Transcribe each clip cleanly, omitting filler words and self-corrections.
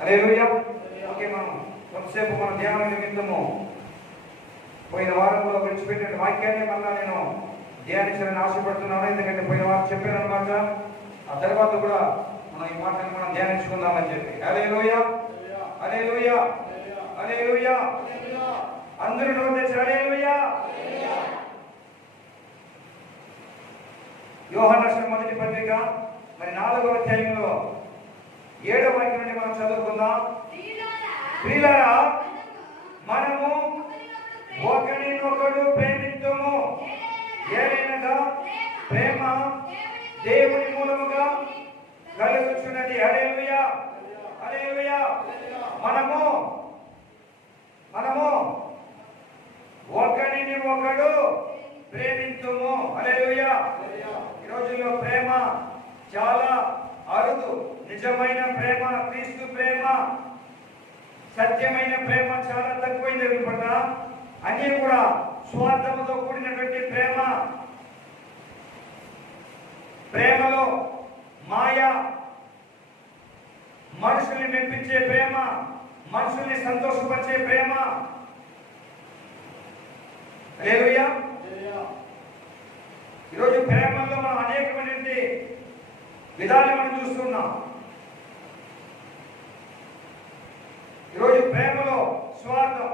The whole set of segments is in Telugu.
హల్లెలూయా. ఓకే, మనం కొంతసేపు మన ధ్యాన నిమిత్తము పోయిన వారంలో విడిచిపెట్టిన వాక్యాన్ని మళ్ళా నేను ధ్యానించాలని ఆశపడుతున్నాను. ఎందుకంటే పోయిన వారం చెప్పాను అనమాట. ఆ తర్వాత కూడా మనం ఈ మాటను మనం ధ్యానించుకుందామని చెప్పి. హల్లెలూయా, హల్లెలూయా, హల్లెలూయా. అందరూ నోరు తెచ్చి హల్లెలూయా. యోహాను రాసిన మొదటి పత్రిక మరి 4వ అధ్యాయంలో 7వ వాక్యం నుండి మనం చదువుకుందాం. ప్రియులారా, మనము ఒకరినొకడు ప్రేమించుము. ఏలైనగా ప్రేమ దేవుని మూలముగా కలుగుచున్నది. హల్లెలూయా, హల్లెలూయా. మనము ఒకరిని ఒకడు ప్రేమించుము. హల్లెలూయా. ఈ రోజుల్లో ప్రేమ చాలా అరుదు. నిజమైన ప్రేమ, క్రీస్తు ప్రేమ, సత్యమైన ప్రేమ చాలా తక్కువైంది అనమాట. అన్నీ కూడా స్వార్థముతో కూడినటువంటి ప్రేమ. ప్రేమలో మాయ, మనుషుల్ని మెప్పించే ప్రేమ, మనుషుల్ని సంతోషపరిచే ప్రేమ. హల్లెలూయా. ఈరోజు ప్రేమలో మనం అనేకమైనటువంటి విధాలు మనం చూస్తున్నాం. ఈరోజు ప్రేమలో స్వార్థం,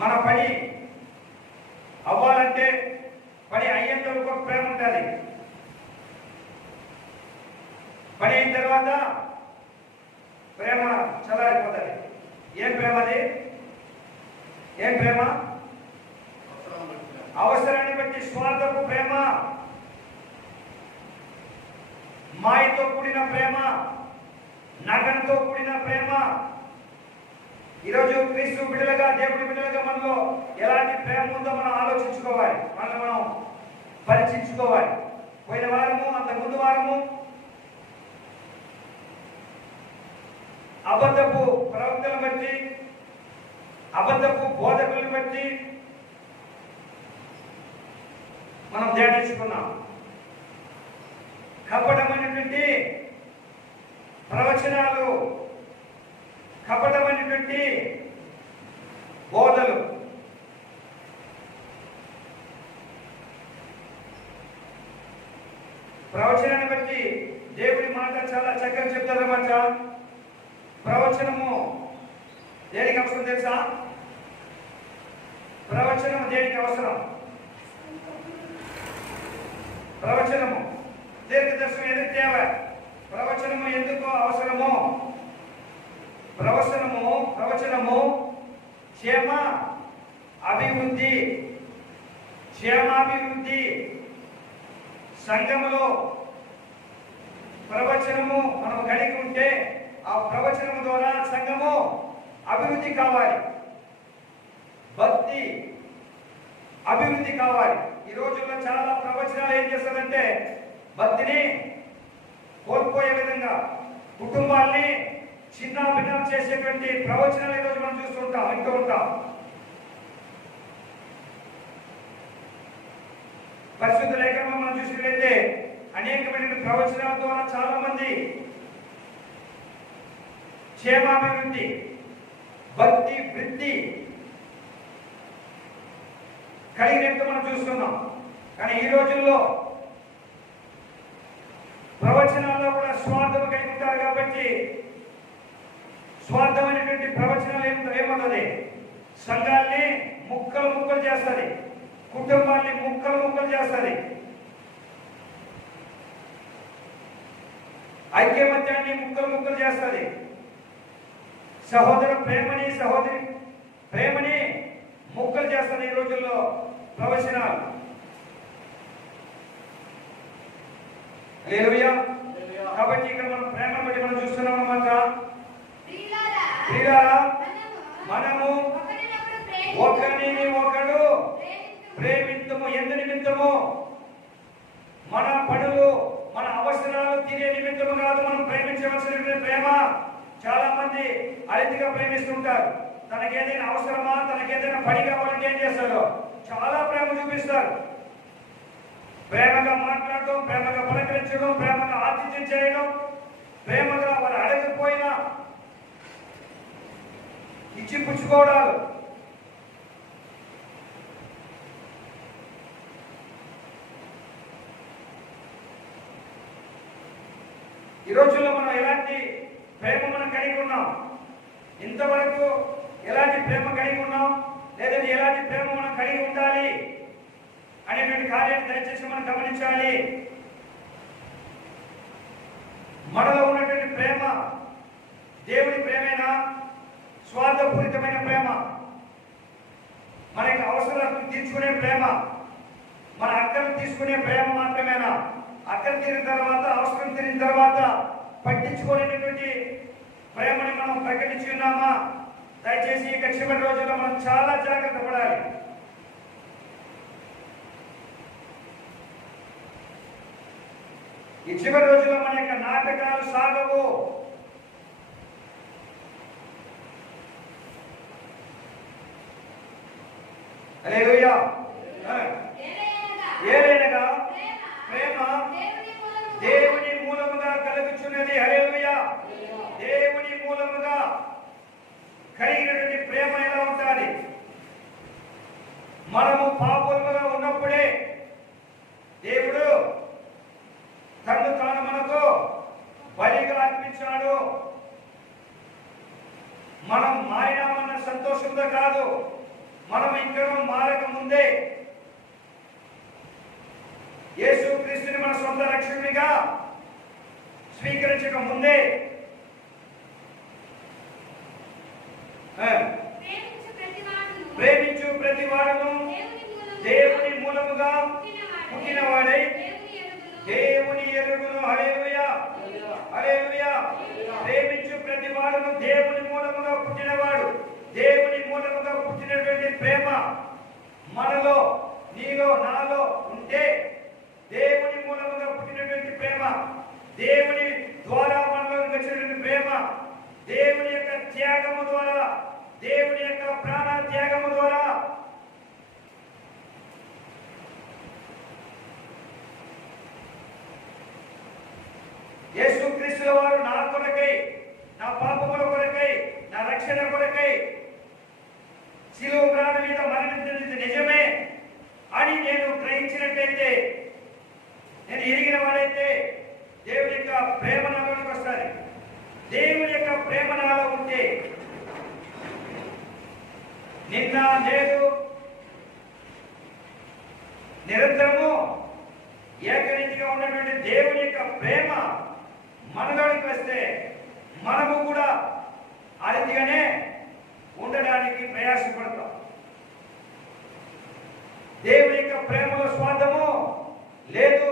మన పని అవ్వాలంటే పని అయ్యేంత వరకు ఒక ప్రేమ ఉంటుంది. పని అయిన తర్వాత ప్రేమ చల్లారిపోతుంది. ఏం ప్రేమ అది? ఏం ప్రేమ? అవసరాన్ని బట్టి స్వార్థపు ప్రేమ, మాయతో కూడిన ప్రేమ, నగరంతో కూడిన ప్రేమ. ఈరోజు క్రీస్తు బిడ్డలుగా, దేవుడి బిడ్డలుగా మనలో ఎలాంటి ప్రేమ ఉందో మనం ఆలోచించుకోవాలి, మనల్ని మనం పరీక్షించుకోవాలి. పోయిన వారము, అంత ముందు వారము అబద్ధపు ప్రవక్తలను బట్టి, అబద్ధపు బోధకులను బట్టి మనం ధ్యానించుకున్నాం. కపటమైనటువంటి ప్రవచనాలు, కపటమైనటువంటి బోధలు, ప్రవచనాన్ని బట్టి దేవుడి మాట చాలా చక్కగా చెప్తారన్నమాట. ప్రవచనము దేనికి అవసరం తెలుసా? ప్రవచనము దేనికి అవసరం? ప్రవచనము దీర్ఘదర్శనం ఎందుకు తేవాలి? ప్రవచనము ఎందుకు అవసరము? ప్రవచనము క్షేమ అభివృద్ధి, క్షేమాభివృద్ధి. సంఘములో ప్రవచనము మనం కలిగి ఉంటే ఆ ప్రవచనము ద్వారా సంఘము అభివృద్ధి కావాలి, భక్తి అభివృద్ధి కావాలి. ఈ రోజుల్లో చాలా ప్రవచనాలు ఏం చేస్తారంటే భక్తిని కోల్పోయే విధంగా, కుటుంబాల్ని చిన్న భిన్నం చేసేటువంటి ప్రవచనాలు ఈరోజు మనం చూస్తుంటాం, వింటూ ఉంటాం. పరిశుద్ధ లేఖనంలో మనం చూసినట్లయితే అనేకమైన ప్రవచనాల ద్వారా చాలా మంది క్షేమాభివృద్ధి, భక్తి వృద్ధి కలిగినట్టు మనం చూస్తున్నాం. కానీ ఈ రోజుల్లో ప్రవచనాల్లో కూడా స్వార్థం కలిగి ఉంటారు కాబట్టి స్వార్థమైనటువంటి ప్రవచనాలు ఏమన్నది? సంఘాల్ని ముక్కలు ముక్కలు చేస్తుంది, కుటుంబాన్ని ముక్కలు ముక్కలు చేస్తుంది, ఐక్యమత్యాన్ని ముక్కలు ముక్కలు చేస్తుంది, సహోదరి ప్రేమని ముక్కలు చేస్తుంది ఈ రోజుల్లో ప్రవచనాలు. హల్లెలూయా. కాబట్టి ఇక్కడ మనం ప్రేమను బట్టి మనం చూస్తున్నాం అన్నమాట. మనము ఒకరిని ఒకడు ప్రేమించము. ఎందు నిమిత్తము? మన పనులు, మన అవసరాలు తీరే నిమిత్తము కాదు మనం ప్రేమించవలసిన ప్రేమ. చాలా మంది అతిగా ప్రేమిస్తుంటారు. తనకేదైనా అవసరమా, తనకేదైనా పని కావాలంటే ఏం చేస్తారు? చాలా ప్రేమ చూపిస్తారు. ప్రేమగా మాట్లాడటం, ప్రేమగా పలకరించడం, ప్రేమగా ఆలోచన చేయడం, ప్రేమగా వారు అడగకపోయినా ఇచ్చి పుచ్చుకోవడాలు, ఈ రోజుల్లో మనం ఎలాంటి ప్రేమ మనం కలిగి ఉన్నాం, ఇంతవరకు ఎలాంటి ప్రేమ కలిగి ఉన్నాం, లేదంటే ఎలాంటి ప్రేమ మనం కలిగి ఉండాలి అనేటువంటి కార్యాన్ని దయచేసి మనం గమనించాలి. మనలో ఉన్నటువంటి ప్రేమ దేవుని ప్రేమేనా? స్వార్థపూరితమైన ప్రేమ, మన యొక్క అవసరాలను తీర్చుకునే ప్రేమ, మన అక్కలు తీసుకునే ప్రేమ మాత్రమేనా? అక్కలు తీరిన తర్వాత, అవసరం తీరిన తర్వాత పట్టించుకోలేనటువంటి ప్రేమని మనం ప్రకటించి ఉన్నామా? దయచేసి ఇక చివరి రోజుల్లో మనం చాలా జాగ్రత్త పడాలి. ఈ చివరి రోజుల్లో మన యొక్క నాటకాలు సాగవు. హల్లెలూయా. ఏలైనగా ప్రేమ దేవుని మూలముగా కలుగుచున్నది. హల్లెలూయా. దేవుని మూలముగా కలిగినటువంటి ప్రేమ ఎలా ఉంటుంది? మనము పాపులుగా ఉన్నప్పుడే దేవుడు తను తాను మనకు బలిగా అర్పించాడు. మనం మారినామన్న సంతోషంతో కాదు, మనం ఇంకా మారక ముందే యేసు క్రీస్తుని మన సొంత రక్షకునిగా స్వీకరించక ముందే ప్రేమించు ప్రతి వాడును దేవుని మూలముగా పుట్టినవాడై దేవుని ఎరుగును. హల్లెలూయా. హల్లెలూయా. ప్రేమించు ప్రతి వాడును దేవుని మూలముగా పుట్టినవాడు. దేవుని మూలముగా పుట్టినటువంటి ప్రేమ మనలో, నీలో, నాలో ఉంటే, దేవుని మూలముగా పుట్టినటువంటి ప్రేమ, దేవుని ద్వారా మనలో వచ్చినటువంటి ప్రేమ, దేవుని యొక్క త్యాగము ద్వారా, దేవుని యొక్క ప్రాణ త్యాగము ద్వారా యేసుక్రీస్తు వారు నా కొరకై, నా పాపముల కొరకై, నా రక్షణ కొరకై శిలువ ప్రాణం మీద మరణించినది నిజమే అని నేను గ్రహించినట్లయితే, నేను ఎరిగిన వాడైతే దేవుని యొక్క ప్రేమ నాలోకి వస్తుంది. దేవుని యొక్క ప్రేమ నాలో ఉంటే నిన్న నేడు నిరంతరము ఏకరీతిగా ఉన్నటువంటి దేవుని యొక్క ప్రేమ మనలోనికి వస్తే మనము కూడా ఆ రీతిగానే ఉండడానికి ప్రయాసపడతాం. దేవుని యొక్క ప్రేమలో స్వార్థము లేదు.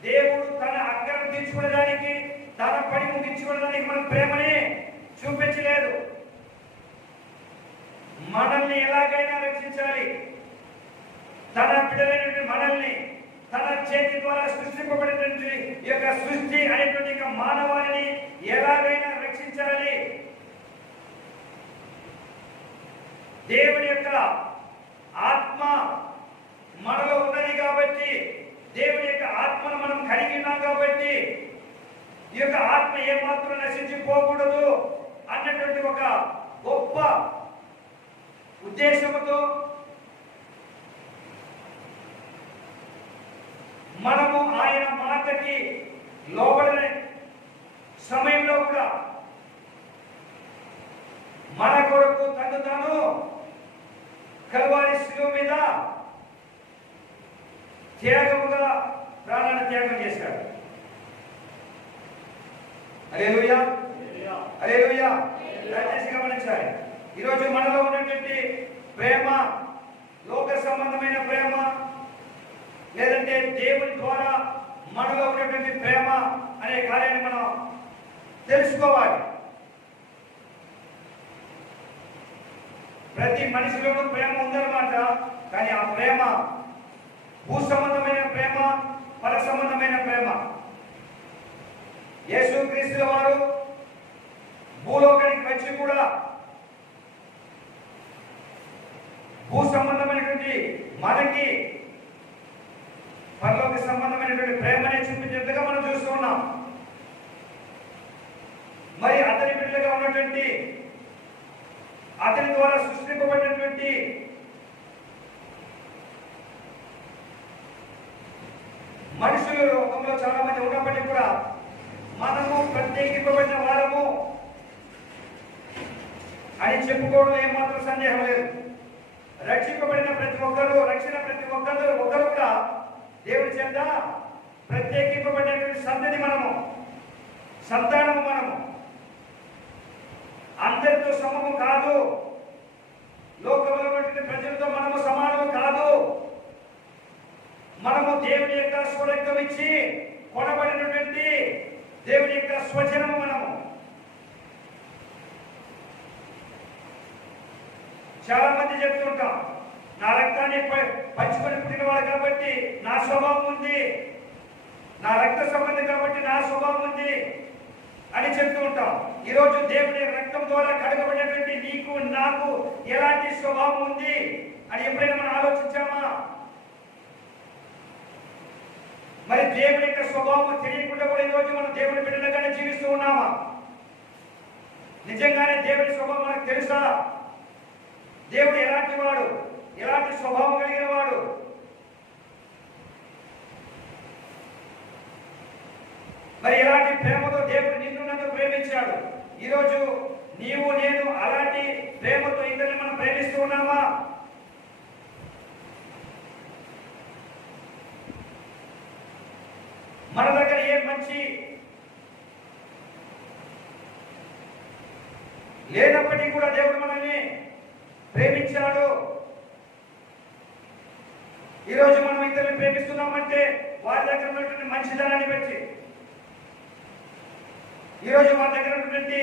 దేవుడు తన అక్కను తీర్చుకోవడానికి, తన పని ముగించుకోవడానికి మన ప్రేమని చూపించలేదు. మనల్ని ఎలాగైనా రక్షించాలి. తన బిడ్డలైనటువంటి మనల్ని తన చేతి ద్వారా సృష్టింపబడినటువంటి ఈ యొక్క సృష్టి అనేటువంటి మానవాళిని ఎలాగైనా రక్షించాలి. దేవుని యొక్క ఆత్మ మనలో ఉన్నది కాబట్టి, దేవుని యొక్క ఆత్మను మనం కలిగి ఉన్నాం కాబట్టి, ఈ యొక్క ఆత్మ ఏమాత్రం నశించిపోకూడదు అన్నటువంటి ఒక గొప్ప ఉద్దేశంతో మనము ఆయన మాటకి లోబడిన సమయంలో కూడా మన కొరకు తను తాను కల్వారి శిలువ మీద త్యాగముగా ప్రాణాన్ని త్యాగం చేశాడు. హల్లెలూయా. హల్లెలూయా. దయచేసి గమనించాలి. ఈరోజు మనలో ఉన్నటువంటి ప్రేమ లోక సంబంధమైన ప్రేమ, లేదంటే దేవుని ద్వారా మనలో ఉన్నటువంటి ప్రేమ అనే కార్యాన్ని మనం తెలుసుకోవాలి. ప్రతి మనిషిలోనూ ప్రేమ ఉందన్నమాట. కానీ ఆ ప్రేమ భూ సంబంధమైన ప్రేమ, పర సంబంధమైన ప్రేమ. యేసుక్రీస్తు వారు భూలోకానికి వచ్చి కూడా భూ సంబంధమైనటువంటి మనకి పరలోక సంబంధమైనటువంటి ప్రేమనే చూపించేట్టుగా మనం ఉన్నాం. మరి అతని బిడ్డగా ఉన్నటువంటి, అతని ద్వారా సృష్టింపబడినటువంటి మనుషులు లోకంలో చాలా మంది ఉన్నప్పటికీ కూడా మనము ప్రత్యేకింపబడిన వారము అని చెప్పుకోవడం ఏమాత్రం సందేహం లేదు. రక్షింపబడిన ప్రతి ఒక్కరు, ఒక్కరు కూడా దేవుని చేత ప్రత్యేకింపబడినటువంటి సంతతి మనము, సంతానము మనము. అందరితో సమము కాదు, లోకంలో ఉన్నటువంటి ప్రజలతో మనము సమానము కాదు. మనము దేవుని యొక్క స్వరక్తం ఇచ్చి కొనబడినటువంటి దేవుని యొక్క స్వజనము మనము. చాలా మంది చెప్తుంటాం, నా రక్తాన్ని పంచుకొని పుట్టినవాడు కాబట్టి నా స్వభావం ఉంది, నా రక్త సంబంధం కాబట్టి నా స్వభావం ఉంది అని చెప్తూ ఉంటాం. ఈరోజు దేవుని రక్తం ద్వారా కడగబడినటువంటి నీకు నాకు ఎలాంటి స్వభావం ఉంది అని ఎప్పుడైనా మనం ఆలోచించామా? మరి దేవుని యొక్క స్వభావం తెలియకుండా కూడా ఈరోజు మనం దేవుని బిడ్డలుగానే జీవిస్తూ ఉన్నామా? నిజంగానే దేవుని స్వభావం మనకు తెలుసా? దేవుడు ఎలాంటి వాడు, ఎలాంటి స్వభావం కలిగిన వాడు? మరి ఎలాంటి ప్రేమతో దేవుడు నిన్ను నన్ను ప్రేమించాడు? ఈరోజు నీవు నేను అలాంటి ప్రేమతో ఇద్దరిని మనం ప్రేమిస్తూ ఉన్నామా? మన దగ్గర ఏం మంచి లేనప్పటికీ కూడా దేవుడు మనల్ని ప్రేమించాడు. ఈరోజు మనం ఇద్దరిని ప్రేమిస్తున్నామంటే వారి దగ్గర ఉన్నటువంటి మంచితనాన్ని బట్టి, ఈరోజు వారి దగ్గర ఉన్నటువంటి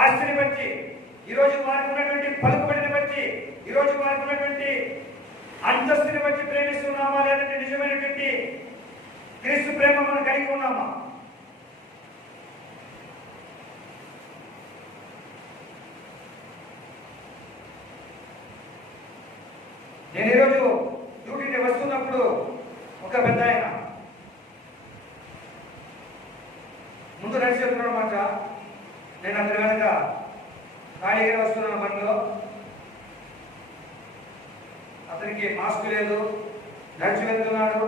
ఆస్తిని బట్టి, ఈరోజు వారికి ఉన్నటువంటి పలుకుబడిని బట్టి, ఈరోజు వారికి ఉన్నటువంటి అంతస్తుని బట్టి ప్రేమిస్తున్నామా? లేదంటే నిజమైనటువంటి క్రీస్తు ప్రేమ మనం కలిగి ఉన్నామా? నేను ఈరోజు డ్యూటీకి వస్తున్నప్పుడు ఒక పెద్ద ఆయన ముందు నడిచి చెప్తున్నాడు మాట. నేను అతని వెనక ఖాళీగా వస్తున్నాను బండిలో. అతనికి మాస్క్ లేదు, నడిచి వెళ్తున్నాడు.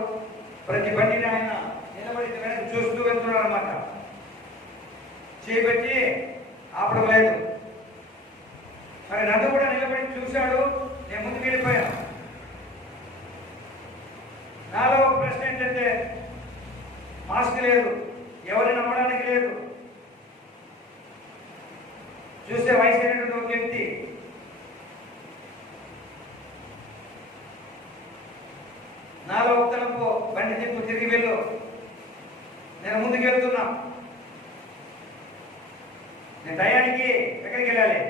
ప్రతి బండిని ఆయన నిలబడి వెనక చూస్తూ వెళ్తున్నాడు అన్నమాట. చేపెట్టి ఆపడం లేదు. మరి నన్ను కూడా నిలబడి చూశాడు. నేను ముందుకు వెళ్ళిపోయాను. నాలో ఒక ప్రశ్న ఏంటంటే, మాస్క్ లేదు, ఎవరిని నమ్మడానికి లేదు. చూస్తే వయసు అయినటువంటి ఒక వ్యక్తి నాలో ఒక తలపు బండి తిప్పు, తిరిగి వెళ్ళు, నేను ముందుకు వెళ్తున్నా, నేను టయానికి ఎక్కడికి వెళ్ళాలి,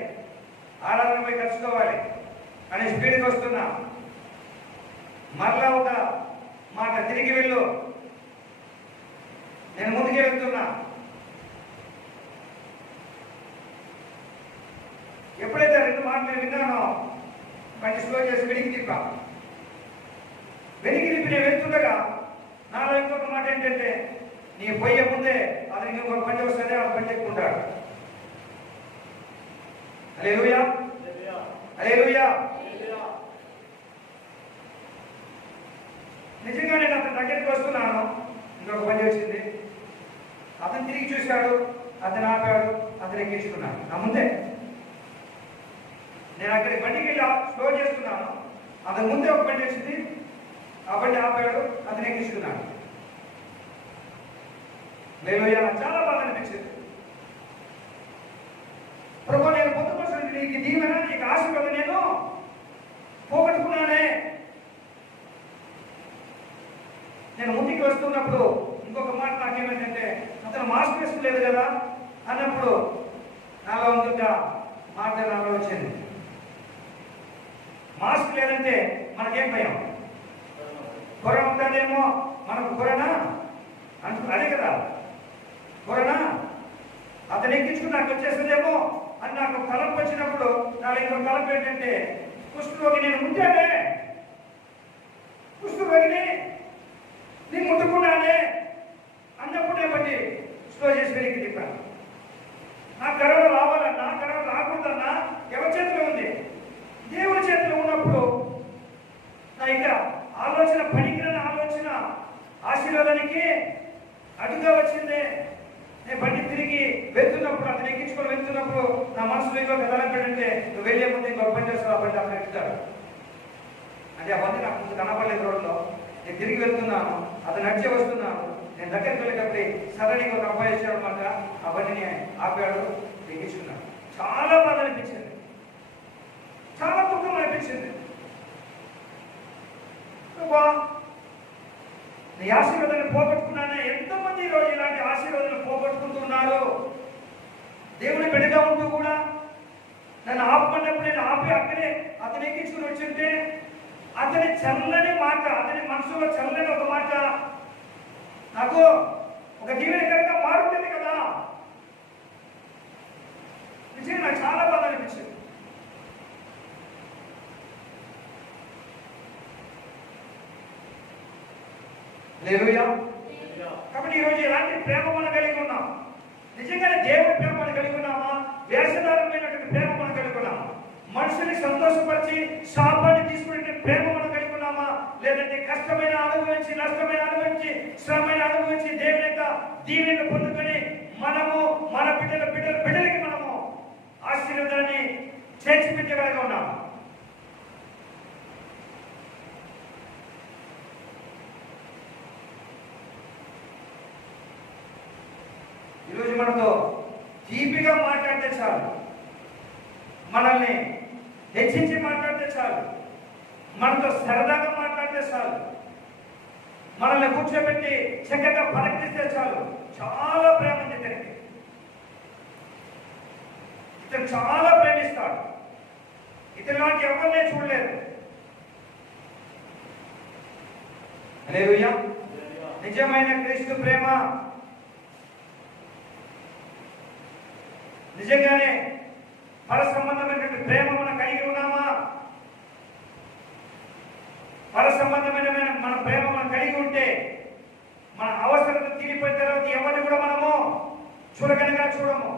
ఆరాధన పోయి కలుసుకోవాలి అని స్పీడ్కి వస్తున్నా. మరలా ఒక మాట, తిరిగి వెళ్ళు, నేను ముందుకు వెళ్తున్నా. ఎప్పుడైతే రెండు మాటలు విన్నానో బండి స్లో చేసి వెనక్కి తిప్పా. వెనక్కి తిప్పి నేను వెళ్తుండగా నాలో ఇంకొక మాట ఏంటంటే, నీ పోయే ముందే అతనికి ఇంకొక బండి వస్తుంది, ఆ బండి ఎక్కుంటాడు. హల్లెలూయా, హల్లెలూయా. నిజంగా నేను అతని దగ్గరికి వస్తున్నాను, ఇంకొక బండి వచ్చింది. అతను తిరిగి చూశాడు, అతను ఆపాడు, అతను ఎక్కించుకున్నాడు నా ముందే. నేను అక్కడికి బండికి వెళ్ళి స్లో చేస్తున్నాను, అతని ముందే ఒక బండి వచ్చింది, ఆ బండి ఆపాడు, అతను ఎక్కించుకున్నాడు. హల్లెలూయా. చాలా బాగా అనిపించింది. ప్రభు, నేను పొందుపరచు నీకు దీవెన, నీకు ఆశీర్వాదం నేను పోగొట్టుకున్నానే. నేను ముందుకు వస్తున్నప్పుడు ఇంకొక మాట నాకేమంటే, అతను మాస్క్ వేసుకోలేదు కదా అన్నప్పుడు నాలో ఇంకొక మాట నాలో వచ్చింది. మాస్క్ లేదంటే మనకేం భయం? కరోనా ఉంటుందేమో, మనకు కరోనా అదే కదా, కరోనా అతను ఎక్కించుకుని నాకు వచ్చేస్తుందేమో అని నాకు తలంపు వచ్చినప్పుడు నాలో ఇంకో తలంపు ఏంటంటే, కుష్ఠరోగి నేను ముట్టానే, కుష్ఠరోగిని నేను ముట్టుకున్నానే అన్నప్పుడే బట్టి చెల్లికి చెప్పాను. నా కరోనా రావాలన్నా, కరోనా రాకూడదన్నా ఎవరి చేతిలో ఉంది? దేవుని చేతిలో ఉన్నప్పుడు నా ఇక ఆలోచన, పనికిరని ఆలోచన ఆశీర్వాదానికి అడ్డుగా వచ్చిందే. నేను బండి తిరిగి వెళ్తున్నప్పుడు, అతను ఎక్కించుకొని వెళ్తున్నప్పుడు నా మనసులో ఇంకొక ఎలాంటిదంటే, నువ్వు వెళ్ళే ముందు ఇంకొక పని చేస్తావు, ఆ బండి అక్కడ ఎక్కుతాడు అంటే ఆ బండి నాకు ముందు కనపడలేదు రోడ్లో. నేను తిరిగి వెళ్తున్నాను, అతను నడిచి వస్తున్నాను. నేను దగ్గరికి వెళ్ళేటప్పుడు సడన్గా ఇంకొక అబ్బాయి వచ్చాడు అనమాట. ఆ బండిని ఆపాడు, ఎక్కించుకున్నాను. చాలా బాధ అనిపించింది, చాలా దుఃఖం అనిపించింది. నీ ఆశీర్వాదాన్ని పోగొట్టుకున్నానే. ఎంతమంది ఈరోజు ఇలాంటి ఆశీర్వాదాలు పోగొట్టుకుంటున్నారు? దేవుని బిడ్డగా ఉంటూ కూడా నన్ను ఆపమన్నప్పుడు నేను ఆపి అక్కడే అతను ఎక్కించుకుని వచ్చింటే, అతని చల్లని మాట, అతని మనసులో చల్లని ఒక మాట నాకు ఒక దీవెనకరంగా మారుతుంది కదా. నిజంగా నాకు చాలా బాధ అనిపించింది. హల్లెలూయా. కాబట్టి ఈరోజు ఎలాంటి ప్రేమ మనం కలిగి ఉన్నాం? నిజంగానే దేవుడి ప్రేమ మనం కలిగి ఉన్నామా? వేషధారమైనటువంటి ప్రేమ మనం కలిగి ఉన్నామా? మనుషుని సంతోషపరిచి శాపాన్ని తీసుకునే ప్రేమ మనం కలిగి ఉన్నామా? లేదంటే కష్టమైన అనుభవించి, నష్టమైన అనుభవించి, శ్రమైన అనుభవించి దేవుని యొక్క దీవెనను పొందుకొని మనము మన బిడ్డలకి మనము ఆశీర్వాదాన్ని చేర్చిపెట్టగలిగి ఉన్నాం. ఈరోజు మనతో తీపిగా మాట్లాడితే చాలు, మనల్ని హెచ్చించి మాట్లాడితే చాలు, మనతో సరదాగా మాట్లాడితే చాలు, మనల్ని కూర్చోబెట్టి చక్కగా పలకరిస్తే చాలు. చాలా ప్రేమ ఉంది ఇతనికి. ఇతను చాలా ప్రేమిస్తాడు. ఇతను లాంటి ఎవరినే చూడలేదు. హల్లెలూయా. నిజమైన క్రీస్తు ప్రేమ నిజంగానే పర సంబంధమైనటువంటి ప్రేమ మనం కలిగి ఉన్నామా? పర సంబంధమైన మన ప్రేమ మనం కలిగి ఉంటే మన అవసరత తీరిపోయిన తర్వాత ఎవరిని కూడా మనము చులకనగా చూడము.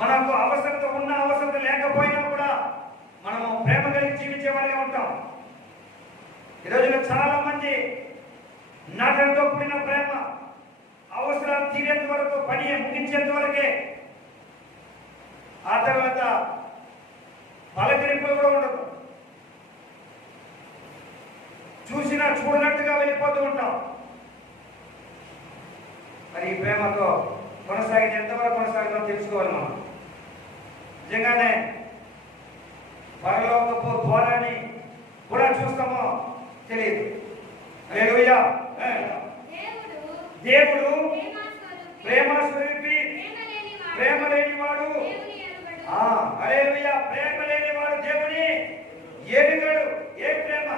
మనకు అవసరత ఉన్న, అవసరత లేకపోయినా కూడా మనము ప్రేమ కలిగి జీవించే వారిగా ఉంటాం. ఈరోజులో చాలా మంది నటనతో కూడిన ప్రేమ, అవసరాలు తీరేంత వరకు, పని ముగించేంత వరకే, ఆ తర్వాత పలకరింపులు కూడా ఉండదు. చూసినా చూడనట్టుగా వెళ్ళిపోతూ ఉంటాం. మరి ఈ ప్రేమతో కొనసాగితే ఎంతవరకు కొనసాగుతామో తెలుసుకోవాలి మనం. నిజంగానే పరలోకపు ద్వారాన్ని కూడా చూస్తామో తెలియదు. హల్లెలూయా. దేవుడు ప్రేమ స్వరూపి, ప్రేమ లేనివాడు. హల్లెలూయా. ప్రేమ లేనివాడు దేవుని ఎరుగడు. ఏ ప్రేమ?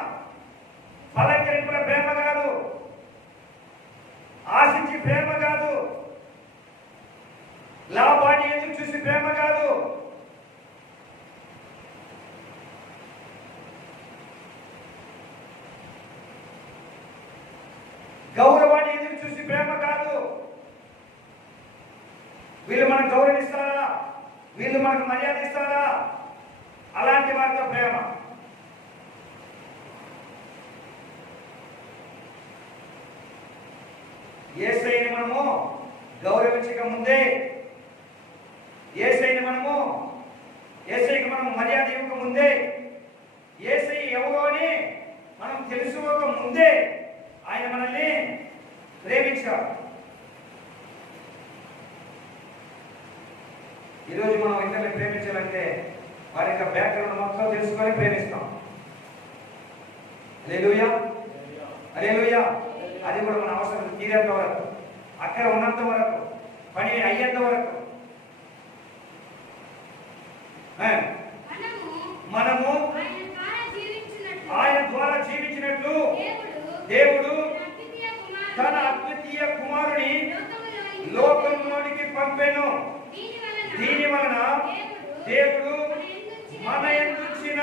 పలకరింపుల ప్రేమ కాదు, ఆశించి ప్రేమ కాదు, లాభాన్ని ఎదురు చూసి ప్రేమ కాదు. గౌరవాన్ని ఎదురు చూసి ప్రేమ కాదు. వీళ్ళు మనకు గౌరవిస్తారా, వీళ్ళు మనకు మర్యాద ఇస్తారా, అలాంటి వారితో ప్రేమ. యేసయ్యని మనము గౌరవించక ముందే, యేసయ్యని యేసయ్యకి మనం మర్యాద ఇవ్వక ముందే, యేసయ్య ఎవరో అని మనం తెలుసుకోక ముందే ఆయన మనల్ని ప్రేమించాడు. ఈరోజు మనం ఇతరులను ప్రేమించాలంటే వారి యొక్క బ్యాక్గ్రౌండ్ మొత్తం తెలుసుకొని ప్రేమిస్తాం. హల్లెలూయా. హల్లెలూయా. అది కూడా మన అవసరం తీరేంత వరకు, అక్కడ ఉన్నంత వరకు, పని అయ్యేంత వరకు మనము ఆయన ద్వారా జీవించినట్లు దేవుడు తన అద్వితీయ కుమారుని లోకంలోనికి పంపెను. దీని వలన దేవుడు మన యందుంచిన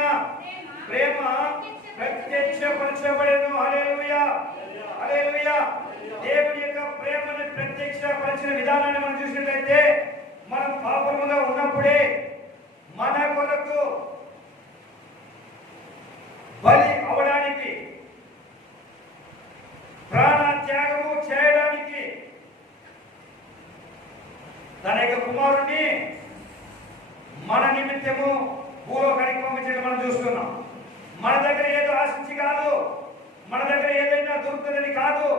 ప్రేమ ప్రత్యక్షపరచబడెను. హల్లెలూయా. హల్లెలూయా. దేవుని యొక్క ప్రేమను ప్రత్యక్ష ప్రతిష్టపరిచిన విధానాన్ని మనం చూసినట్లయితే మనం పాపముగా ఉన్నప్పుడే మన కొరకు బలి అవడానికి, ప్రాణ త్యాగము చేయడానికి తన యొక్క కుమారుణ్ణి మన నిమిత్తము భూలోకానికి పంపించడం మనం చూస్తున్నాం. మన దగ్గర ఏదో ఆశించి కాదు, మన దగ్గర ఏదైనా దొరుకుతుందని కాదు,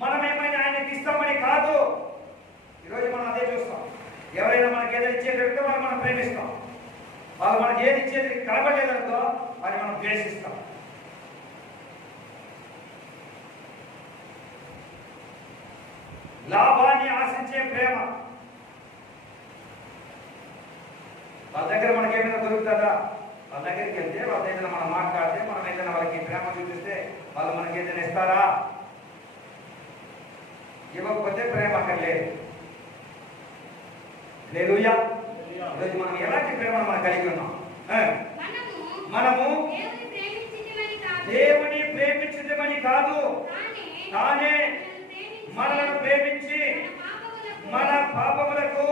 మనం ఏమైనా ఆయనకి ఇస్తామని కాదు. ఈరోజు మనం అదే చూస్తాం. ఎవరైనా మనకి ఏదో ఇచ్చేటట్టు మనం ప్రేమిస్తాం. వాళ్ళు మనకి ఏది ఇచ్చేది కనబడలేదనుకో అని మనం ద్వేషిస్తాం. లాభాన్ని ఆశించే ప్రేమ. వాళ్ళ దగ్గర మనకి ఏమైనా దొరుకుతుందా? వాళ్ళ దగ్గరికి వెళ్తే వాళ్ళ ఏదైనా మనం మాట్లాడితే, మనం ఏదైనా వాళ్ళకి ప్రేమ చూపిస్తే వాళ్ళు మనకి ఏదైనా ఇస్తారా? ఇవ్వకపోతే ప్రేమ అక్కర్లేదు. హల్లెలూయా. ఈరోజు మనం ఎలాంటి ప్రేమను మనం కలిగి ఉన్నాం? మనము దేవుని ప్రేమించడమని కాదు, కానీ మనలను ప్రేమించి మన పాపములకు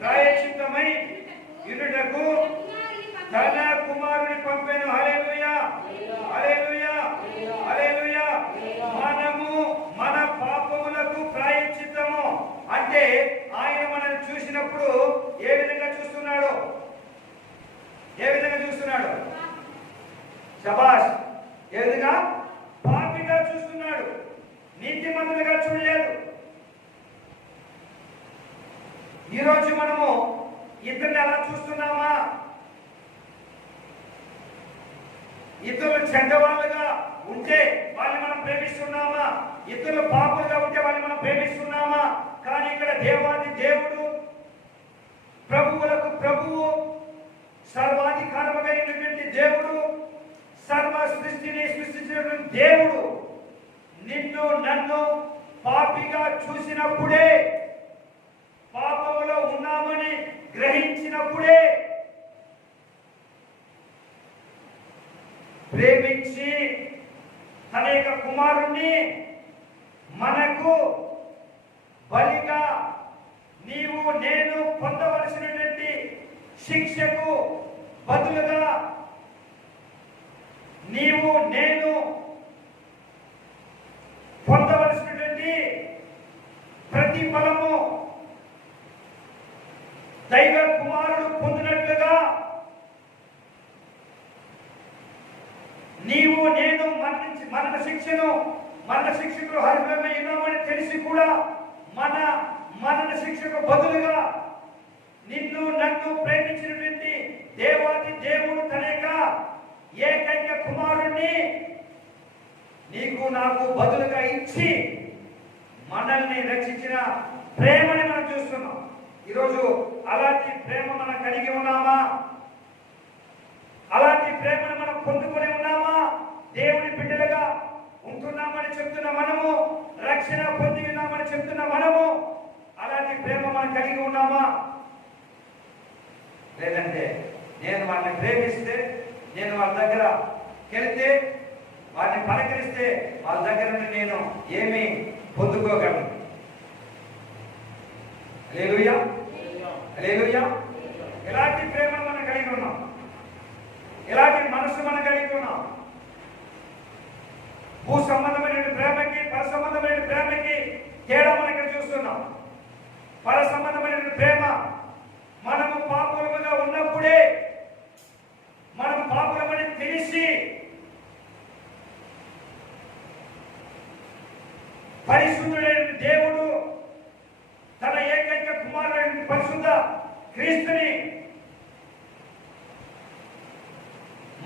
ప్రాయశ్చిత్తమై ఇరుటకు తన కుమారుని పంపెను. హల్లెలూయా, హల్లెలూయా, హల్లెలూయా. మనము మన పాపములకు ప్రాయశ్చిత్తము అంటే ఆయన మనల్ని చూసినప్పుడు ఏ విధంగా చూస్తున్నాడు? ఏ విధంగా చూస్తున్నాడు? శబాష్. ఏ విధంగా? పాపిగా చూస్తున్నాడు, నీతిమంతులుగా చూడలేదు. ఈరోజు మనము ఇద్దరిని ఎలా చూస్తున్నామా? ఇద్దరు చెడ్డవాళ్ళుగా ఉంటే వాళ్ళని మనం ప్రేమిస్తున్నామా? ఇద్దరు పాపులుగా ఉంటే వాళ్ళని మనం ప్రేమిస్తున్నామా? కానీ ఇక్కడ దేవాది దేవుడు, ప్రభువులకు ప్రభువు, సర్వాధికారము కలిగినటువంటి దేవుడు, సర్వ సృష్టిని సృష్టించినటువంటి దేవుడు నిన్ను నన్ను పాపిగా చూసినప్పుడే, పాపములో ఉన్నామని గ్రహించినప్పుడే ప్రేమించి తన యొక్క కుమారుణ్ణి మనకు బలిగా, నీవు నేను పొందవలసినటువంటి శిక్షకు బదులుగా నీవు నేను పొందవలసినటువంటి ప్రతిఫలము దైవ కుమారుడు పొందినట్లుగా నీవు నేను మరణ శిక్షకు అర్హమై ఉన్నామని తెలిసి కూడా మరణ శిక్షకు బదులుగా నిన్ను నన్ను ప్రేమించినటువంటి దేవాది దేవుడు తన యొక్క ఏకైక కుమారుణ్ణి నీకు నాకు బదులుగా ఇచ్చి మనల్ని రక్షించిన ప్రేమని మనం చూస్తున్నాం. ఈరోజు అలాంటి ప్రేమ మనం కలిగి ఉన్నామా? అలాంటి ప్రేమను మనం పొందుకొని ఉన్నామా? దేవుని బిడ్డలుగా ఉంటున్నామని చెప్తున్న మనము, రక్షణ పొంది ఉన్నామని చెప్తున్న మనము అలాంటి ప్రేమ మనం కలిగి ఉన్నామా? లేదంటే నేను వాళ్ళని ప్రేమిస్తే, నేను వాళ్ళ దగ్గర వెళితే, వారిని పలకరిస్తే వాళ్ళ దగ్గర నుండి నేను ఏమి పొందుకోగలను? హల్లెలూయా, హల్లెలూయా. ఎలాంటి ప్రేమను మనం కలిగి ఉన్నాం? ఎలాంటి మనసు మనం కలిగి ఉన్నాం? భూ సంబంధమైన ప్రేమకి, పర సంబంధమైన ప్రేమకి తేడా మనం ఇక్కడ చూస్తున్నాం. పర సంబంధమైన ప్రేమ మనము పాపులముగా ఉన్నప్పుడే, మనం పాపులమని తెలిసి పరిశుద్ధుడైన దేవుడు తన ఏకైక కుమారుడైన పరిశుద్ధ క్రీస్తుని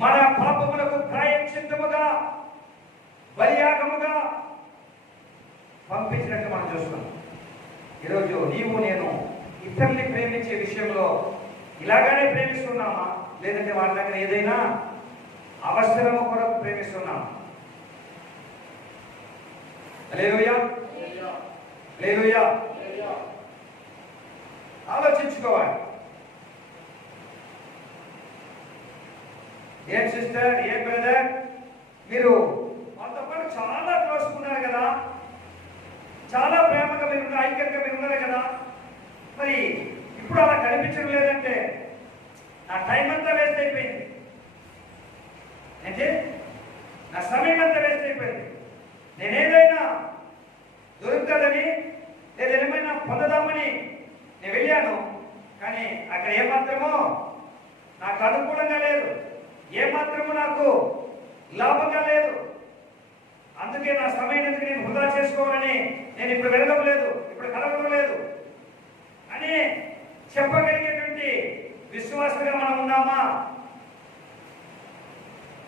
మన పాపములకు ప్రాయశ్చిత్తముగా, బలియాగముగా పంపించినట్టు మనం చూస్తున్నాం. ఈరోజు నీవు నేను ఇతరుల్ని ప్రేమించే విషయంలో ఇలాగానే ప్రేమిస్తున్నామా? లేదంటే వాళ్ళ దగ్గర ఏదైనా అవసరము కొరకు ప్రేమిస్తున్నామా? హల్లెలూయా, హల్లెలూయా. ఆలోచించుకోవాలి. ఏం సిస్టర్, ఏం బ్రదర్, మీరు వాళ్ళతో పాటు చాలా క్లోజ్ ఉన్నారు కదా, చాలా ప్రేమగా మీరు ఐక్యత ఇప్పుడు అలా కనిపించడం లేదంటే నా టైం అంతా వేస్ట్ అయిపోయింది, అంటే నా సమయం అంతా వేస్ట్ అయిపోయింది. నేను ఏదైనా దొరుకుతుందని లేదా ఏమైనా పొందదామని నేను వెళ్ళాను, కానీ అక్కడ ఏమాత్రమో నాకు అనుకూలంగా లేదు, ఏమాత్రము నాకు లాభంగా లేదు. అందుకే నా సమయం ఎందుకు నేను వృధా చేసుకోవాలని నేను ఇప్పుడు వెళ్ళడం లేదు, ఇప్పుడు కలవడం లేదు అని చెప్పగలిగేటువంటి విశ్వాసంగా మనం ఉన్నామా?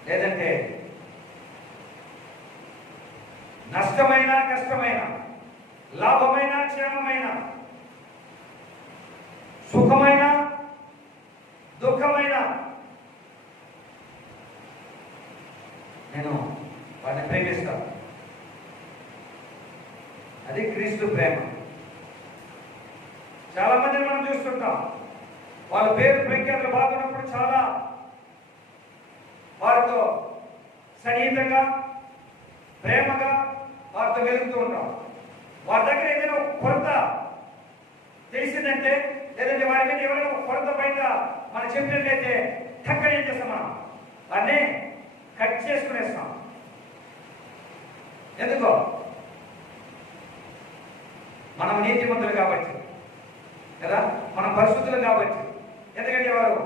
లేదంటే నష్టమైన కష్టమైన, లాభమైన క్షేమమైన, సుఖమైన దుఃఖమైన నేను వాడిని ప్రేమిస్తాను. అది క్రీస్తు ప్రేమ. చాలా మందిని మనం చూస్తుంటాం, వాళ్ళ పేరు ప్రఖ్యాతులు బాగున్నప్పుడు చాలా వారితో సన్నిహితంగా ప్రేమగా వారితో వెలుగుతూ ఉంటాం. వారి దగ్గర ఏదైనా కొరత తెలిసిందంటే, లేదంటే వారి మీద ఎవరైనా కొరత బయట మనం చెప్పినట్లయితే టక్కన ఏం చేస్తాం, మనం వారిని కట్ చేసుకునేస్తాం. ఎందుకో? మనం నీతిమంతులు కాబట్టి కదా, మనం పరిశుద్ధులు కాబట్టి, ఎందుకంటే వారు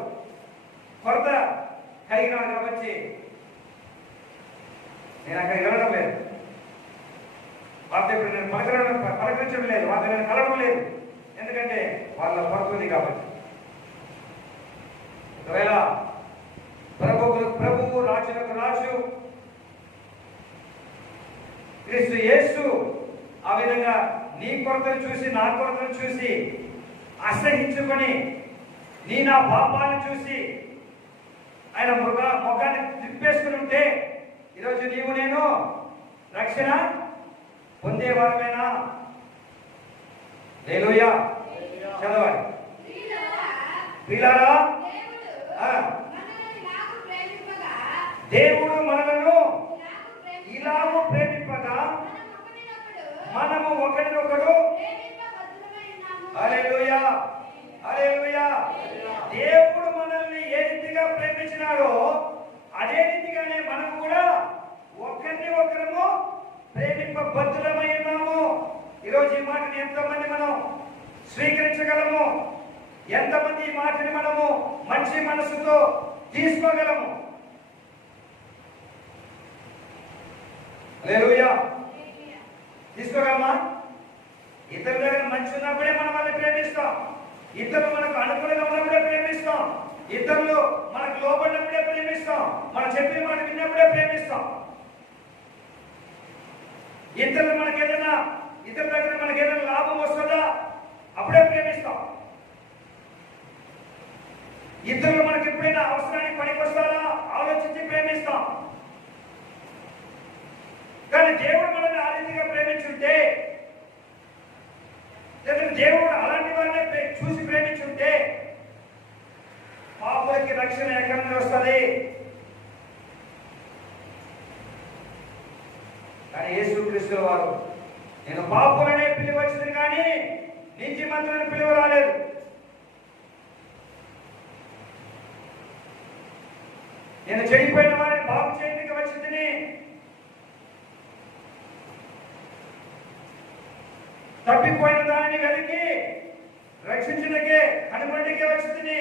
కొరత కలిగినారు కాబట్టి నేను అక్కడికి వెళ్ళడం లేదు, వారితో ఇప్పుడు నేను పలకరించడం లేదు, వారితో నేను కలవడం లేదు, ఎందుకంటే వాళ్ళ కొరత ఉంది కాబట్టి. ఒకవేళ ప్రభువు రాజులకు రాజు క్రీస్తు యేసు ఆ విధంగా నీ కొరతను చూసి నా కొరతను చూసి అసహించుకొని నా పాపాలను చూసి ఆయన ముఖాన్ని తిప్పేసుకుని ఉంటే ఈరోజు నీవు నేను రక్షణ పొందేవారమేనా? హల్లెలూయా. చదవాలి. ప్రియులారా, దేవుడు మనలను ఇలాగూ ప్రేమింపగా మనము ఒకరినొకడు, హల్లెలూయా హల్లెలూయా, దేవుడు మనల్ని ఏ రీతిగా ప్రేమించినాడో అదే రీతిగానే మనం కూడా ఒకరిని ఒకరము ప్రేమింపబద్ధులమై ఉన్నాము. ఈరోజు ఈ మాటని ఎంతమంది మనం స్వీకరించగలము? ఎంతమంది ఈ మాటని మనము మంచి మనసుతో తీసుకోగలము? హల్లెలూయా. తీసుకోగలమా? ఇతరుల దగ్గర మంచి ఉన్నప్పుడే మనం వాళ్ళని ప్రేమిస్తాం, ఇతరులు మనకు అనుకూలంగా ఉన్నప్పుడే ప్రేమిస్తాం, ఇతరులు మనకు లోబడినప్పుడే ప్రేమిస్తాం, మనం చెప్పిన మాట విన్నప్పుడే ప్రేమిస్తాం. ఇతరుల దగ్గర మనకి ఏదైనా లాభం వస్తుందా అప్పుడే ప్రేమిస్తాం. ఇతరులు మనకి ఎప్పుడైనా అవసరానికి పనికి వస్తారా ఆలోచించి ప్రేమిస్తాం. కానీ దేవుడు మనల్ని ఆ రీతిగా ప్రేమించుంటే, లేదా దేవుడు అలాంటి వారిని చూసి ప్రేమించుంటే పాపులకి రక్షణ ఎక్కడి నుంచి వస్తుంది? కానీ యేసుక్రీస్తు వారు నేను పాపులనే పిలువచ్చింది కానీ నీతిమంతులను పిలువ రాలేదు. నేను చెడిపోయిన వారిని బాగు చేయడానికి వచ్చింది, తప్పిపోయిన దానిని వెలికి రక్షించడానికే కనుగొనడానికే వచ్చింది.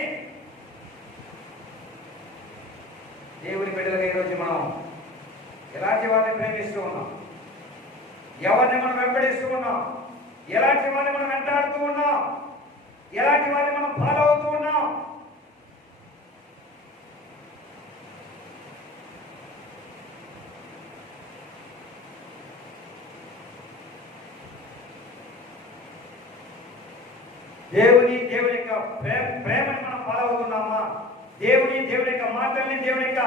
దేవుని బిడ్డలుగా ఈరోజు మనం ఎలాంటి వారిని ప్రేమిస్తూ ఉన్నాం? ఎవరిని మనం వెంబడిస్తూ ఉన్నాం? ఎలాంటి వారిని మనం వెంటాడుతూ ఉన్నాం? ఎలాంటి వారిని మనం ఫాలో అవుతూ ఉన్నాం? దేవుని యొక్క ప్రేమని మనం ఫాలో అవుతున్నామా? దేవుని యొక్క మాటల్ని, దేవుని యొక్క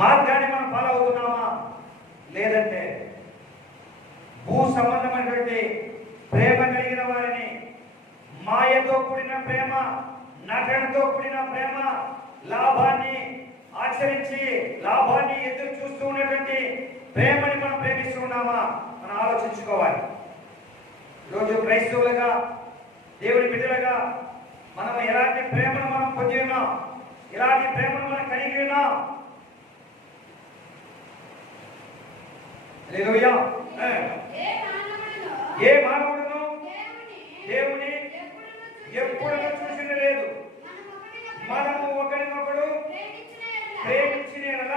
మార్గాన్ని మనం ఫాలో అవుతున్నామా? లేదంటే భూ సంబంధమైనటువంటి ప్రేమ కలిగిన వారిని, మాయతో కూడిన ప్రేమ, నటనతో కూడిన ప్రేమ, లాభాన్ని ఆచరించి లాభాన్ని ఎదురు చూస్తూ ఉన్నటువంటి ప్రేమని మనం ప్రేమిస్తూ ఉన్నామా? మనం ఆలోచించుకోవాలి. ఈరోజు క్రైస్తవులుగా దేవుడి బిడ్డలుగా మనం ఎలాంటి ప్రేమను మనం పొంది ఉన్నాం, ఎలాంటి ప్రేమను మనం కలిగి ఉన్నాం. హల్లెలూయా. ఏ మానవుడును దేవుని ఎప్పుడు చూసిన లేదు. మనము ఒకరినొకడు ప్రేమించిన యెడల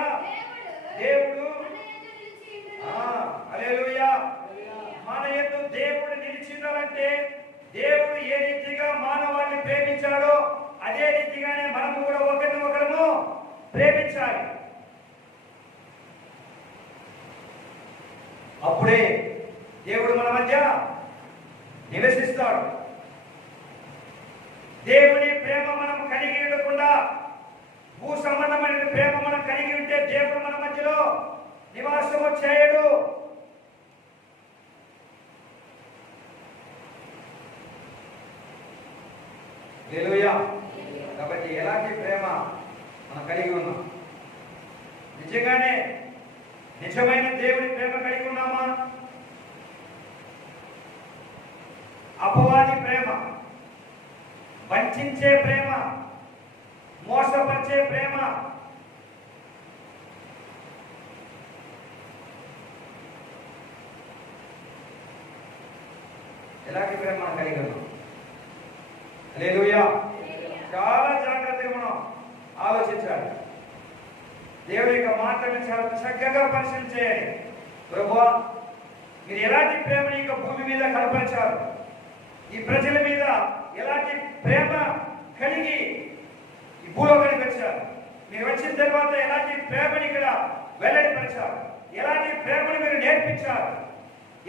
దేవుడు హల్లెలూయా మన యందు దేవుడు నిలిచిందంటే దేవుడు ఏ రీతిగా మానవాన్ని ప్రేమించాడో అదే రీతిగానే మనము కూడా ఒకరినొకరము ప్రేమించాలి. అప్పుడే దేవుడు మన మధ్య నివసిస్తాడు. దేవుని ప్రేమ మనం కలిగి ఉండకుండా భూ సంబంధమైన ప్రేమ మనం కలిగి ఉంటే దేవుడు మన మధ్యలో నివాసము చేయడు. హల్లెలూయా. కాబట్టి ఎలాంటి ప్రేమ మనం కలిగి ఉన్నాం? నిజంగానే నిజమైన దేవుని ప్రేమ కలిగి ఉన్నామా? అపవాది ప్రేమ, వంచే ప్రేమ, మోసపరిచే ప్రేమ, ఎలాంటి ప్రేమ మనం కలిగి ఉన్నాం? హల్లెలూయా. చాలా జాగ్రత్తగా మనం ఆలోచించాలి. దేవుడి యొక్క మాటలను చాలా చక్కగా పరిశీలన చేయాలి. ప్రభువా, మీరు ఎలాంటి ప్రేమని ఇక భూమి మీద కనపరిచారు, ఈ ప్రజల మీద ఎలాంటి ప్రేమ కలిగి ఈ భూలోకానికి వచ్చారు, మీరు వచ్చిన తర్వాత ఎలాంటి ప్రేమని ఇక్కడ వెల్లడిపరిచారు, ఎలాంటి ప్రేమని మీరు నేర్పించారు,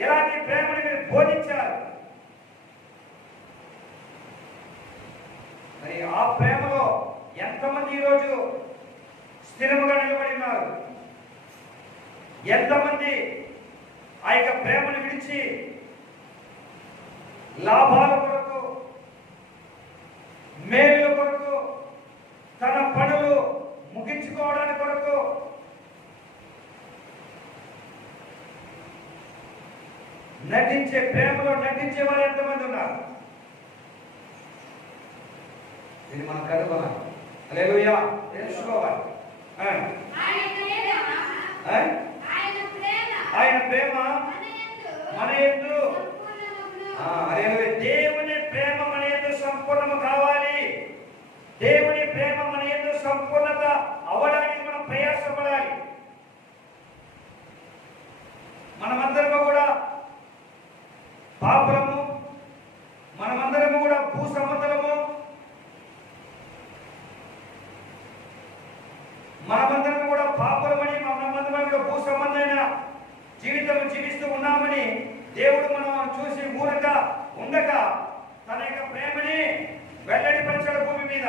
ఎలాంటి ప్రేమని మీరు బోధించారు. మరి ఆ ప్రేమలో ఎంతమంది ఈరోజు స్థిరముగా నిలబడి ఉన్నారు? ఎంతమంది ఆ యొక్క ప్రేమను విడిచి లాభాల కొరకు, మేలుల కొరకు, తన పనులు ముగించుకోవడానికి కొరకు నటించే, ప్రేమలో నటించే వారు ఎంతమంది ఉన్నారు? ఇది మనం కనుగొనాలి. హల్లెలూయా. తెలుసుకోవాలి. ఆయన ప్రేమ మన యందు, దేవుని ప్రేమ మన యందు సంపూర్ణము కావాలి. దేవుని ప్రేమ మన యందు సంపూర్ణత అవ్వడానికి మనం ప్రయాసపడాలి. మనమందరము కూడా పాపులము, మనమందరము కూడా భూ సంబంధము, మనమందరం కూడా పాపులమని, మనమందరం కూడా భూ సంబంధమైన జీవితం జీవిస్తూ ఉన్నామని దేవుడు మనం చూసి ఊరక ఉండక తన యొక్క ప్రేమని వెల్లడిపరిచాడు. భూమి మీద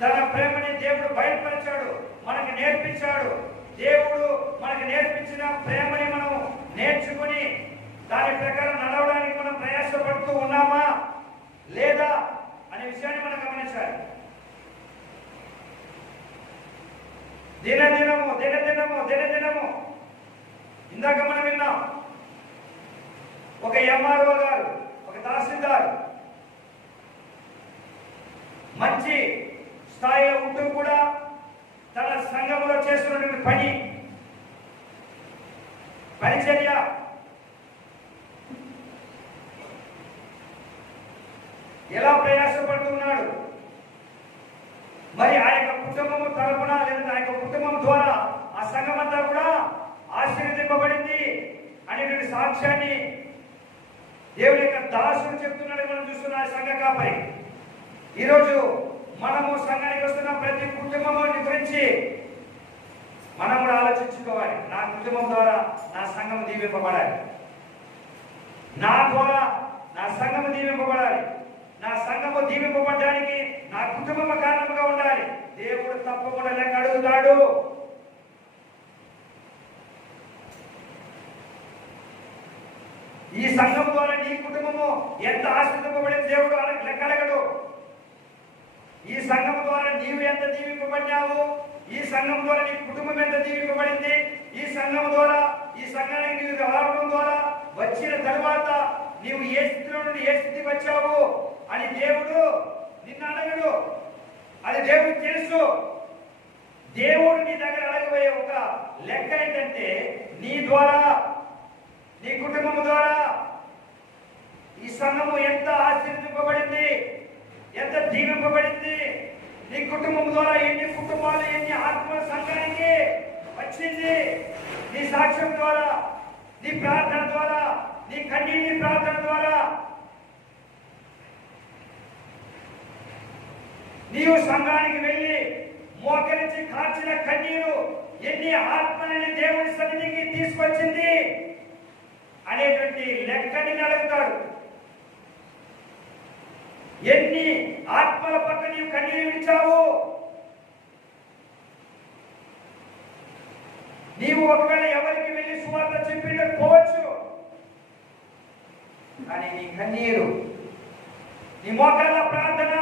తన ప్రేమని దేవుడు బయటపరిచాడు, మనకి నేర్పించాడు. దేవుడు మనకి నేర్పించిన ప్రేమని మనం నేర్చుకుని దాని ప్రకారం నడవడానికి మనం ప్రయాసపడుతూ ఉన్నామా లేదా అనే విషయాన్ని మనం గమనించాలి. దినదినము ఇందాక మనం విన్నాం, ఒక ఎంఆర్ఓ గారు, ఒక తహసీల్దార్ మంచి స్థాయిలో ఉంటూ కూడా తన సంఘంలో చేస్తున్నటువంటి పరిచర్య ఎలా ప్రయాసపడుతున్నాడు, మరి ఆ యొక్క కుటుంబము తరపున లేదా ఆ యొక్క కుటుంబం ద్వారా ఆ సంఘం అంతా కూడా ఆశీర్వదింపబడింది అనేటువంటి సాక్ష్యాన్ని దేవుని యొక్క దాసుడు చెప్తున్నాడు. మనం చూస్తున్న సంఘ కాపరి ఈరోజు మనము సంఘానికి వస్తున్న ప్రతి కుటుంబం గురించి మనం కూడా ఆలోచించుకోవాలి. నా కుటుంబం ద్వారా నా సంఘం దీవింపబడాలి, నా ద్వారా నా సంఘము దీవింపబడాలి, నా సంఘము దీవింపబడడానికి నా కుటుంబం కారణంగా ఉండాలి. దేవుడు తప్పకుండా లెక్క అడుగుతాడు. ఈ సంఘం ద్వారా నీ కుటుంబము ఎంత ఆశ్రయింపబడింది దేవుడు లెక్క అడగడు. ఈ సంఘం ద్వారా నీవు ఎంత దీవింపబడ్డావు, ఈ సంఘం ద్వారా నీ కుటుంబం ఎంత దీవింపబడింది, ఈ సంఘం ద్వారా ఈ సంఘానికి నీవు రావడం ద్వారా వచ్చిన తరువాత నీవు ఏ స్థితిలో నుండి ఏ స్థితికి వచ్చావు అని దేవుడు నిన్ను అడగడు. అది దేవుడికి తెలుసు. దేవుడు నీ దగ్గర అడగబోయే ఒక లెక్క ఏంటంటే, నీ ద్వారా, నీ కుటుంబం ద్వారా ఈ సంఘము ఎంత ఆశీర్వదింపబడింది, ఎంత దీవింపబడింది, నీ కుటుంబం ద్వారా ఎన్ని కుటుంబాలు, ఎన్ని ఆత్మల సంఘానికి వచ్చింది, నీ సాక్ష్యం ద్వారా, నీ ప్రార్థన ద్వారా, నీ కన్నీటి ప్రార్థన ద్వారా. నీవు సంఘానికి వెళ్ళి మోకరించి కార్చిన కన్నీరు ఎన్ని ఆత్మలని దేవుని సన్నిధికి తీసుకొచ్చింది అనేటువంటి లెక్కని అడుగుతాడు. ఎన్ని ఆత్మల పట్ల నీవు కన్నీరు విడిచావు? నీవు ఒకవేళ ఎవరికి వెళ్ళి సువార్త చెప్పిపోవచ్చు, కానీ నీ కన్నీరు, నీ మోకాళ్ళ ప్రార్థన,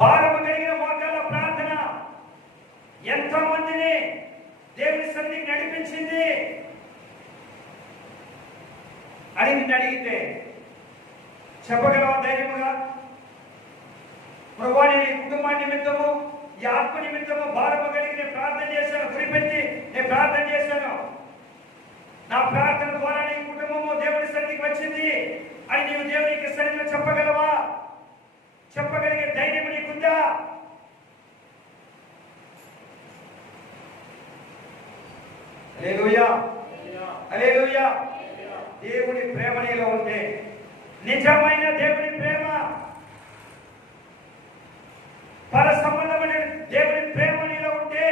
భారము కలిగిన మోకాళ్ళ ప్రార్థన ఎంతో మందిని దేవుని సన్నిధికి నడిపించింది అని నిన్ను అడిగితే చెప్పగలవా ధైర్యముగా? ప్రభువా, నేను ఈ కుటుంబాన్ని నిమిత్తము, ఈ ఆత్మ నిమిత్తము భారము కలిగి నేను ప్రార్థన చేశాను, గురిపెట్టి నేను ప్రార్థన చేశాను, నా ప్రార్థన ద్వారా నీ కుటుంబము దేవుని సన్నిధికి వచ్చింది అని నీవు దేవునికి సన్నిధిలో చెప్పగలవా? చెప్పగలిగే ధైర్యం నీకుందా? హల్లెలూయా, హల్లెలూయా. దేవుని ప్రేమ నీలో ఉంటే, నిజమైన దేవుని ప్రేమ, పర సంబంధమైన దేవుని ప్రేమ నీలో ఉంటే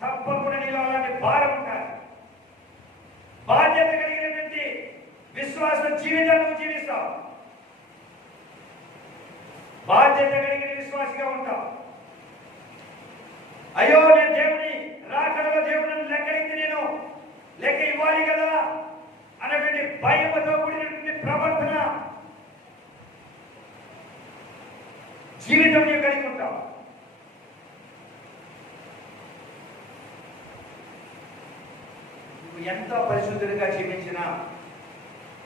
తప్పకుండా నీలో అలాంటి భారం ఉండాలి. బాధ్యత కలిగినటువంటి విశ్వాస జీవితాన్ని జీవిస్తావు, బాధ్యత కలిగిన విశ్వాసిగా ఉంటావు. అయ్యో, నేను దేవుని రాకడలో దేవుడిని లెక్కడికి నేను లెక్క ఇవ్వాలి కదా అనేటువంటి భయంతో కూడినటువంటి ప్రవర్తన జీవితం నీవు కలిగి ఉంటావు. నువ్వు ఎంత పరిశుద్ధుడిగా జీవించినా,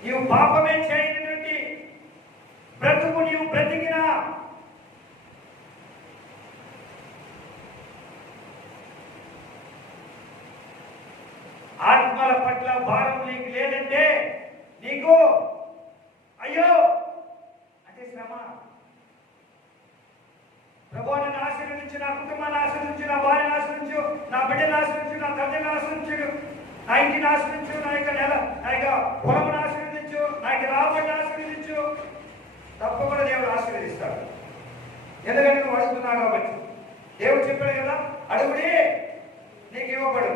నీవు పాపమే చేయనటువంటి బ్రతుకు నీవు బ్రతికినా, ఆత్మల పట్ల భారం నీకు లేదంటే, నీకు అయ్యో అంటే శ్రమ. ప్రభువా, నన్ను ఆశీర్వదించు, నా కుటుంబాన్ని ఆశీర్వదించు, నా భార్యను ఆశీర్వదించు, నా బిడ్డను ఆశీర్వదించు, నా తండ్రిని ఆశీర్వదించు, నా ఇంటిని ఆశీర్వదించు, నా యొక్క పొలమును ఆశీర్వదించు, నా యొక్క రాబడిని ఆశీర్వదించు. తప్పకుండా దేవుడు ఆశీర్వదిస్తాడు. ఎందుకంటే నువ్వు అడుగుతున్నావు కాబట్టి. దేవుడు చెప్పాడు కదా, అడుగుడి నీకు ఇవ్వబడు.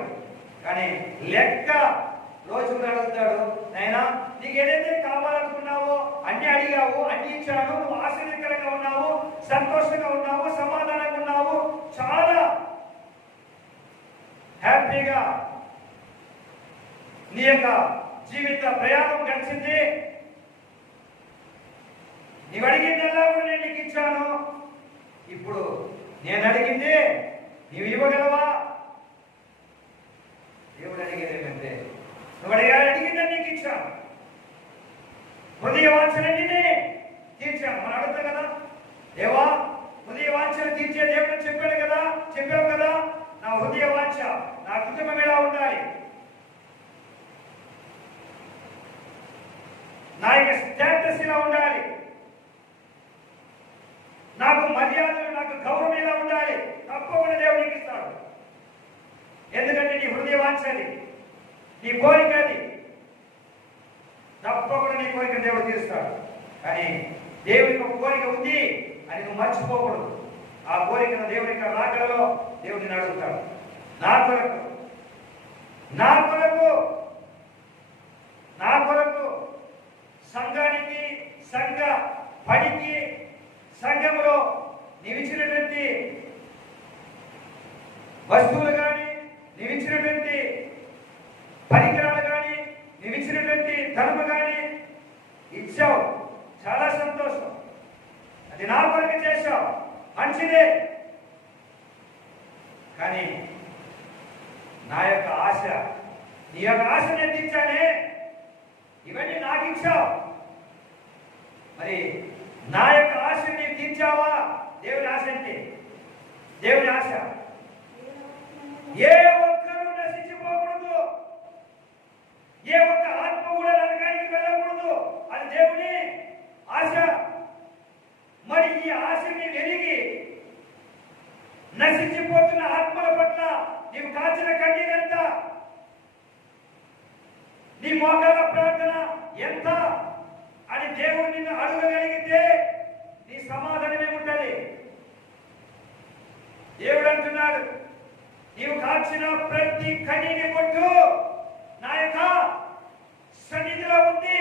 కానీ లెక్క రోజుకు అడుగుతాడు, నైనా నీకు ఏదైతే కావాలనుకున్నావో అన్ని అడిగావు, అన్ని ఇచ్చాను, నువ్వు ఆశ్చర్యకరంగా ఉన్నావు, సంతోషంగా ఉన్నావు, సమాధానంగా ఉన్నావు, చాలా హ్యాపీగా నీ యొక్క జీవిత ప్రయాణం గడిచింది. నీవు అడిగిందల్లా కూడా నేను నీకు ఇచ్చాను. ఇప్పుడు నేను అడిగింది నీవు ఇవ్వగలవా? దేవుడు అడిగేది ఏంటంటే, నువ్వు అడిగిందని నీకు ఇచ్చాను, హృదయ వాంఛలన్నీ తీర్చాను. మనం అడుగుతాం కదా, దేవా హృదయ వాంఛలు తీర్చే దేవుడు చెప్పావు కదా, నా హృదయ వాంఛ, నా కుటుంబం ఎలా ఉండాలి, నా యొక్క స్టేటస్ ఇలా ఉండాలి, నాకు మర్యాదలు, నాకు గౌరవం ఎలా ఉండాలి, తప్పకుండా దేవుడు నీకు ఇస్తాడు. ఎందుకంటే నీ హృదయ వాంఛది, నీ కోరిక అది, తప్పకుండా నీ కోరిక దేవుడు తీరుస్తాడు. కానీ దేవునికి ఒక కోరిక ఉంది అని నువ్వు మర్చిపోకూడదు. ఆ కోరికను దేవుని యొక్క రాకడలో దేవుడిని అడుగుతాడు. నా కొరకు, నా కొరకు, నా కొరకు సంఘానికి, సంఘ పనికి, సంఘంలో నీవిచ్చినటువంటి వస్తువులు కానీ, నీవిచ్చినటువంటి పరికరాలు కానీ, నీవిచ్చినటువంటి ధర్మ కానీ ఇచ్చావు, చాలా సంతోషం. అది నా కొరకు చేశావు, మంచిదే. కానీ నా యొక్క ఆశ, నీ యొక్క ఆశ నేను తీర్చానే, ఇవన్నీ నాకు ఇచ్చావు. మరి నా యొక్క ఆశ నీవు తీర్చావా? దేవుని ఆశ అంటే దేవుని ఆశ ఏ ఒక్కరూ నశించిపోకూడదు, ఏ ఒక్క ఆత్మ కూడా నరకానికి వెళ్ళకూడదు. అది దేవుని ఆశ. మరి ఈ ఆశని వెలిగి నశించిపోతున్న ఆత్మల పట్ల నీవు కాచిన కన్నీరెంత, నీ మోకాల ప్రార్థన ఎంత అని దేవుడు నిన్ను అడగగలిగితే నీ సమాధానం ఏముంటది? దేవుడు అంటున్నాడు, నీవు కాచిన ప్రతి కన్నీని కొట్టు నా యొక్క సన్నిధిలో ఉంది.